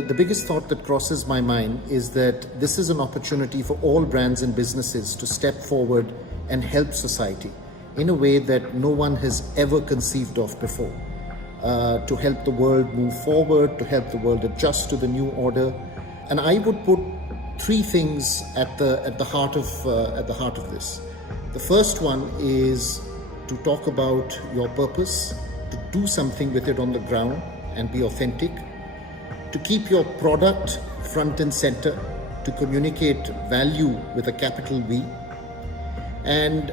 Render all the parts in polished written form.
the biggest thought that crosses my mind is that this is an opportunity for all brands and businesses to step forward and help society in a way that no one has ever conceived of before. To help the world move forward, to help the world adjust to the new order. And I would put three things at the heart of this. The first one is to talk about your purpose, to do something with it on the ground and be authentic, to keep your product front and center, to communicate value with a capital V. And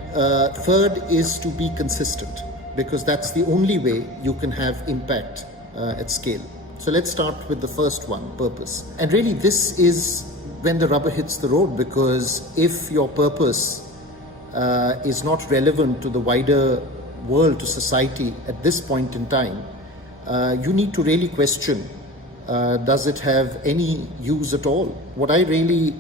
third is to be consistent, because that's the only way you can have impact at scale. So let's start with the first one, purpose. And really this is when the rubber hits the road, because if your purpose is not relevant to the wider world, to society at this point in time, you need to really question, does it have any use at all? What I really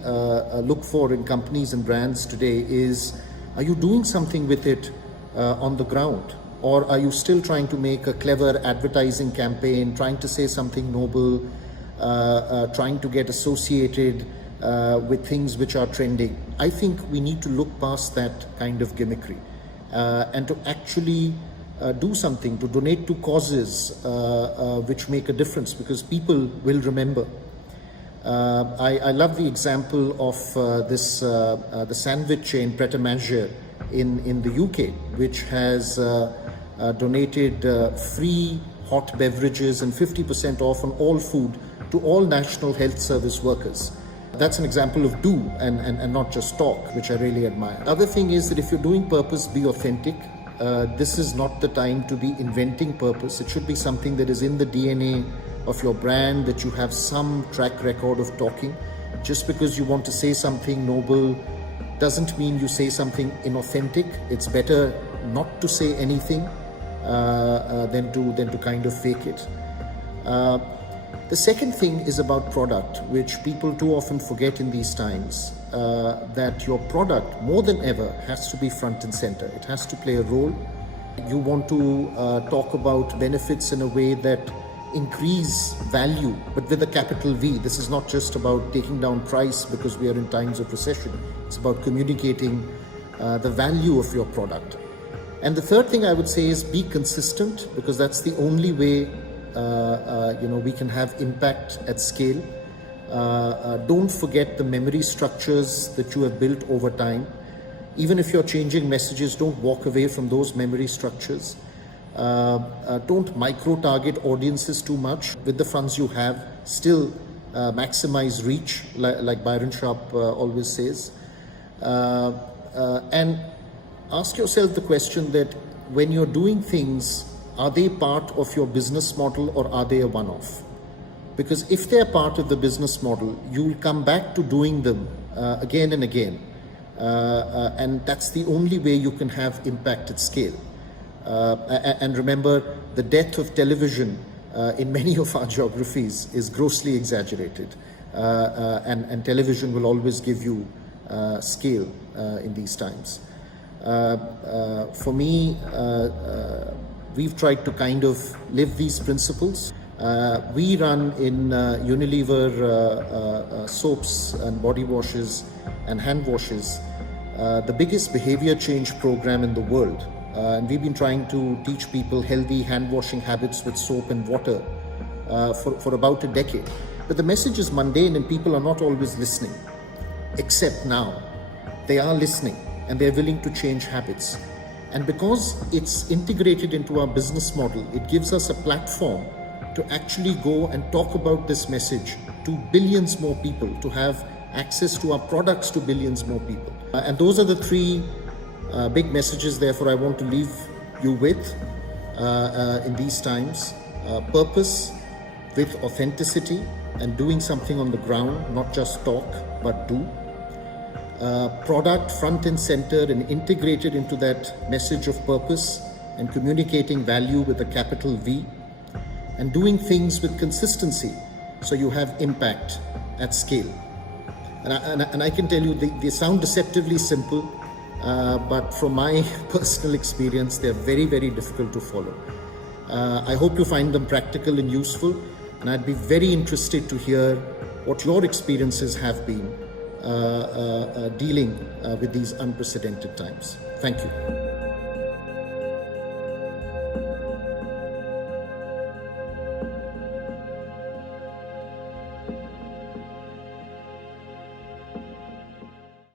look for in companies and brands today is, are you doing something with it on the ground? Or are you still trying to make a clever advertising campaign, trying to say something noble, trying to get associated with things which are trending? I think we need to look past that kind of gimmickry and to actually do something, to donate to causes which make a difference, because people will remember. I love the example of the sandwich chain Pret a Manger in the UK, which has donated free hot beverages and 50% off on all food to all National Health Service workers. That's an example of do and not just talk, which I really admire. Other thing is that if you're doing purpose, be authentic. This is not the time to be inventing purpose. It should be something that is in the DNA of your brand, that you have some track record of talking. Just because you want to say something noble doesn't mean you say something inauthentic. It's better not to say anything than to kind of fake it. The second thing is about product, which people too often forget in these times, that your product more than ever has to be front and center. It has to play a role. You want to talk about benefits in a way that increase value, but with a capital V. This is not just about taking down price because we are in times of recession. It's about communicating the value of your product. And the third thing I would say is be consistent, because that's the only way we can have impact at scale. Don't forget the memory structures that you have built over time. Even if you're changing messages, don't walk away from those memory structures. Don't micro-target audiences too much. With the funds you have, still maximize reach, like Byron Sharp always says. And ask yourself the question that when you're doing things, are they part of your business model or are they a one-off? Because if they're part of the business model, you'll come back to doing them again and again. And that's the only way you can have impact at scale. And remember, the death of television in many of our geographies is grossly exaggerated. And television will always give you scale in these times. For me, we've tried to kind of live these principles. We run in Unilever soaps and body washes and hand washes the biggest behavior change program in the world. And we've been trying to teach people healthy hand washing habits with soap and water for about a decade. But the message is mundane and people are not always listening. Except now, they are listening and they're willing to change habits. And because it's integrated into our business model, it gives us a platform to actually go and talk about this message to billions more people, to have access to our products to billions more people. And those are the three big messages, therefore, I want to leave you with in these times. Purpose with authenticity and doing something on the ground, not just talk, but do. Product front and center and integrated into that message of purpose and communicating value with a capital V, and doing things with consistency so you have impact at scale. And I can tell you they sound deceptively simple, but from my personal experience, they're very, very difficult to follow. I hope you find them practical and useful. And I'd be very interested to hear what your experiences have been dealing with these unprecedented times. Thank you.